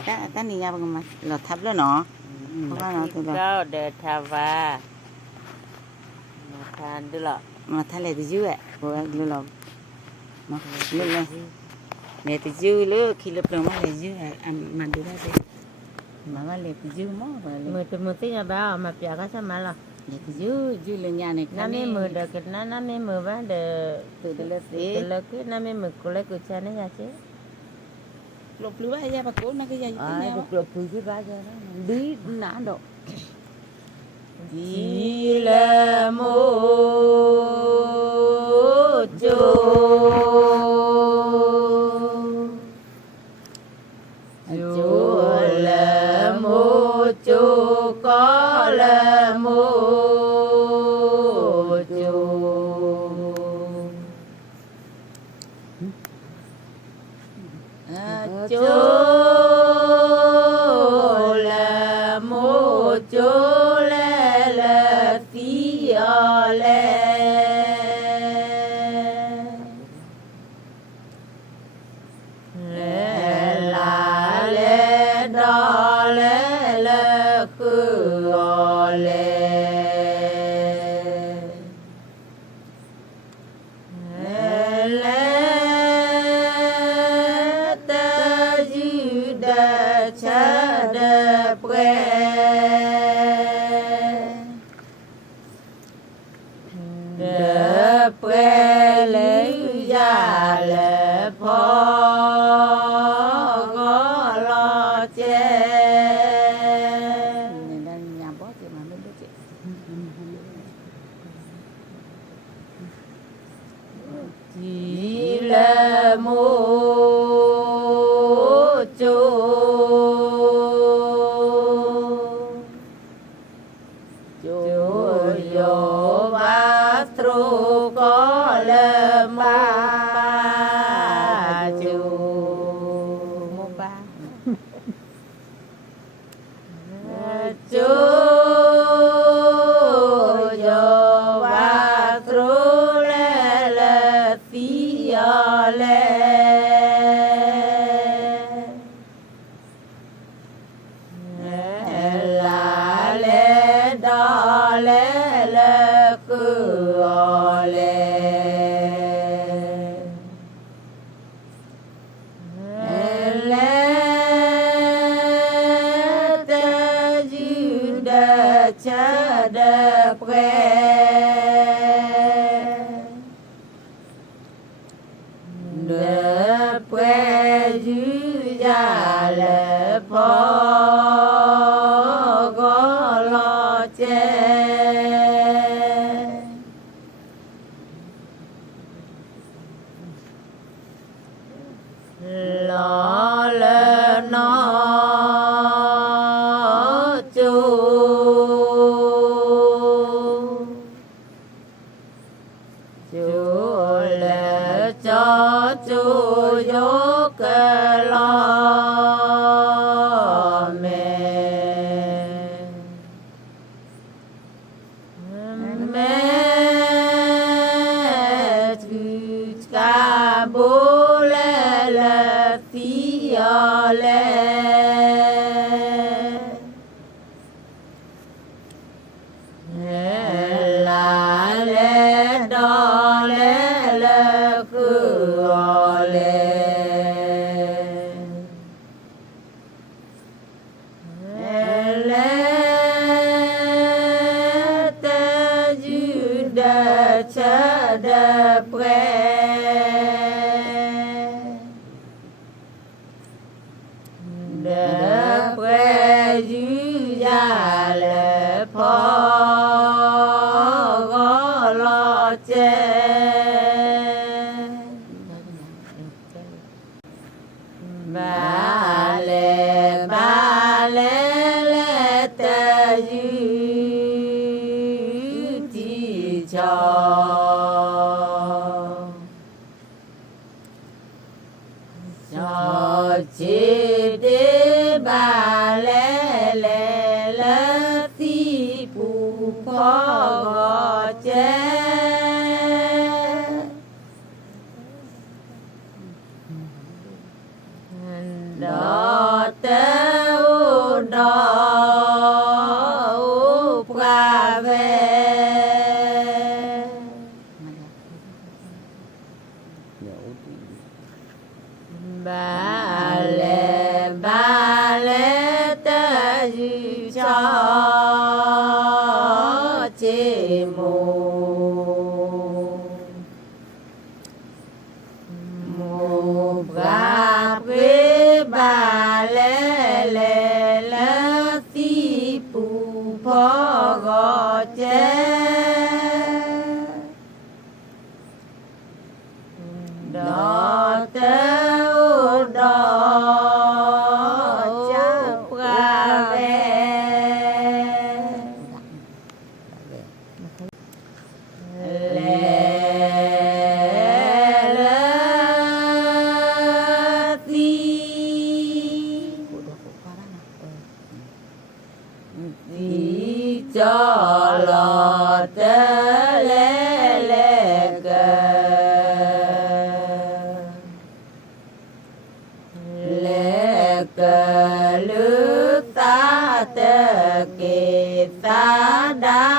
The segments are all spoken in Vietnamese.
ta ni ya bằng mà lọt thấp đó nó không phải nó từ Kau dah tawa. Makan dulu. mà thay lại từ dưới ạ của anh lưu lòng nó lên lên mẹ từ dưới lứa khi lập đầu mà lại dưới mà đưa ra đây mà lại từ dưới mó và Mưa tí là bao mà bia cái sao mà lo. từ dưới lên nhà này Nam em mưa được cái nam em mưa bán được từ từ lên từ thế lợt cái nam em mưa cô lấy cô cha nó ra chứ. lục lúa ai ra bà cố nó cái gì Lục từ cái ba giờ đó. đi nã độ Chỉ là một chỗ chỗ là một chỗ có là một chỗ chỗ là một chỗ là tí lệ đo lệ khứ lệ ta dư đa cha đa pre đa pre lệ gia lệ phò có lo che đang nhà bó chị mà bên đó chị chỉ là một chỗ chỗ yo ba tru có là ba chỗ một ba chỗ yo ba tru là tí là lệ đo lệ khứ lệ ta dư đa cha đa pre đa pre dư gia lệ phò có lo che lo lệ nó chu chu lệ cho chu vô cái lo mẹ thứ cả bố là tí là lệ đo lệ khứ lệ ta dư đa cha đa pre đa pre dư gia lệ phò có lo che ba lệ lệ ta dư chi cho chỉ để cho lọt lê lê cờ lê cờ nước ta tơ kỳ ta đã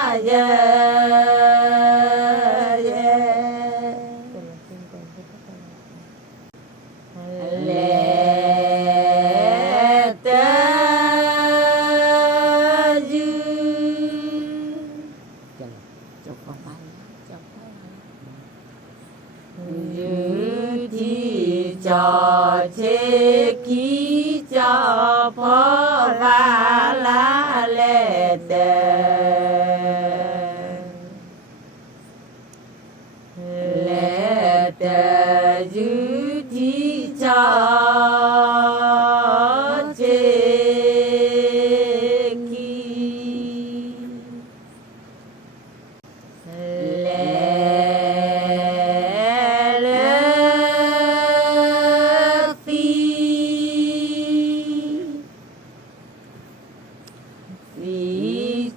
cho chế ký cho phó và lá lệ tề giữ thi cho chế ký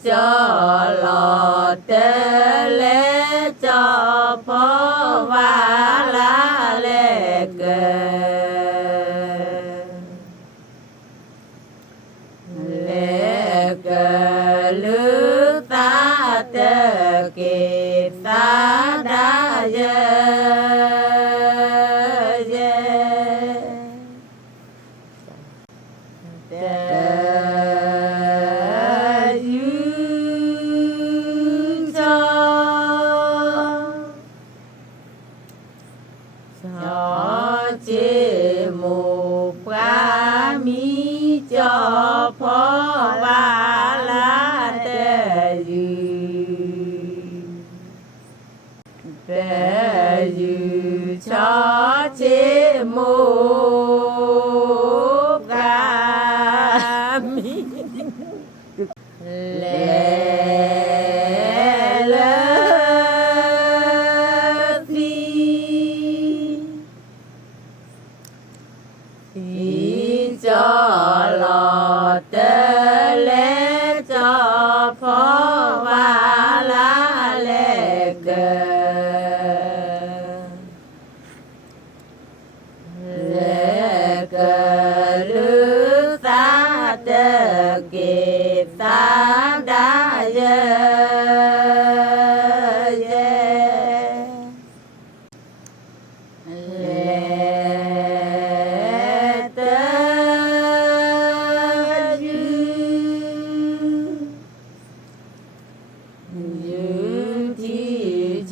cho lọt lễ cho phó và lá lễ cờ nước ta tơ kỳ ta đã cho chế một cá mi cho phó và lá tê dư cho chế một cá mi cho lọt lễ cho phó và lá lễ cờ nước ta tơ kỳ ta đã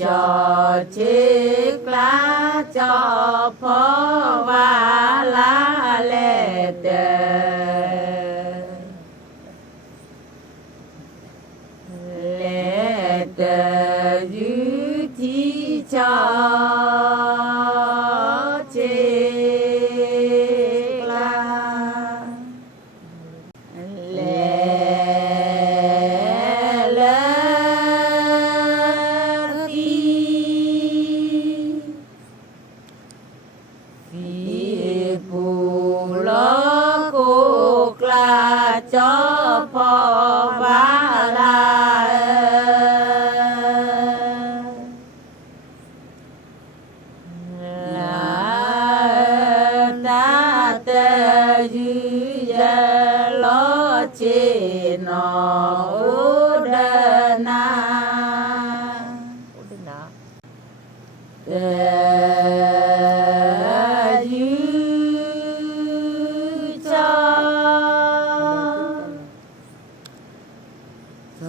cho chiếc lá cho phó và lá lệ tờ giữ thi cho chiếc lá cho phò và la ta tê dư lo chê nó đơ na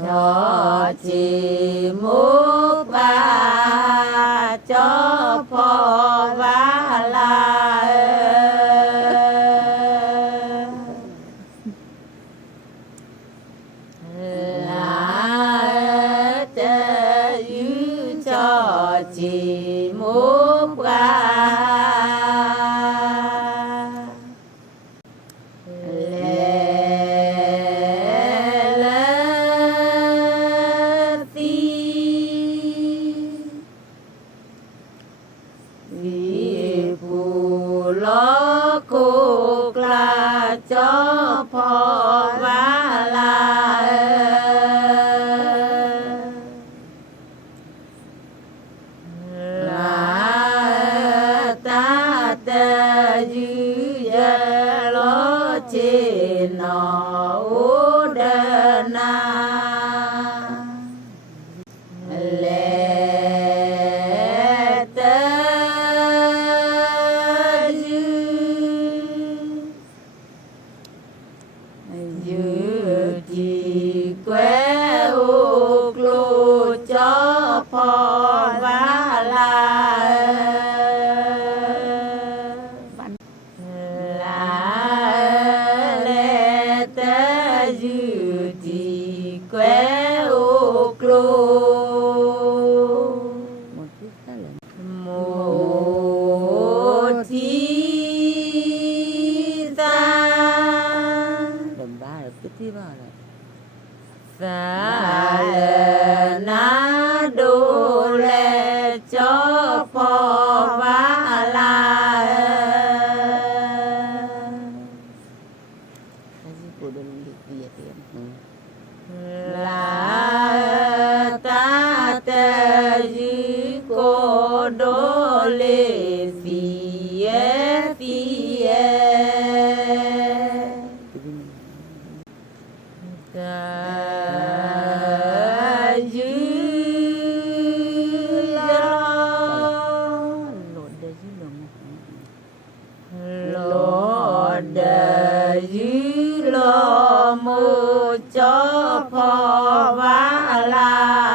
cho chỉ một ba cho phò và la tê giữ cho chỉ một ba lo cuộc là cho phò và la trên nó ô đờ na lệ tơ dư chỉ quê ục lô cho phò và lệ tơ dư chỉ quê ục lô một chút đó là một thi ta đầm ba là cái thứ ba là sa lệ na đô lệ cho phò và la cái gì của đơn vị Việt tiền la ta tê dư cô đô lệ phi e phi e ta dư lột đây chứ lo đờ dư lo mô cho phò và la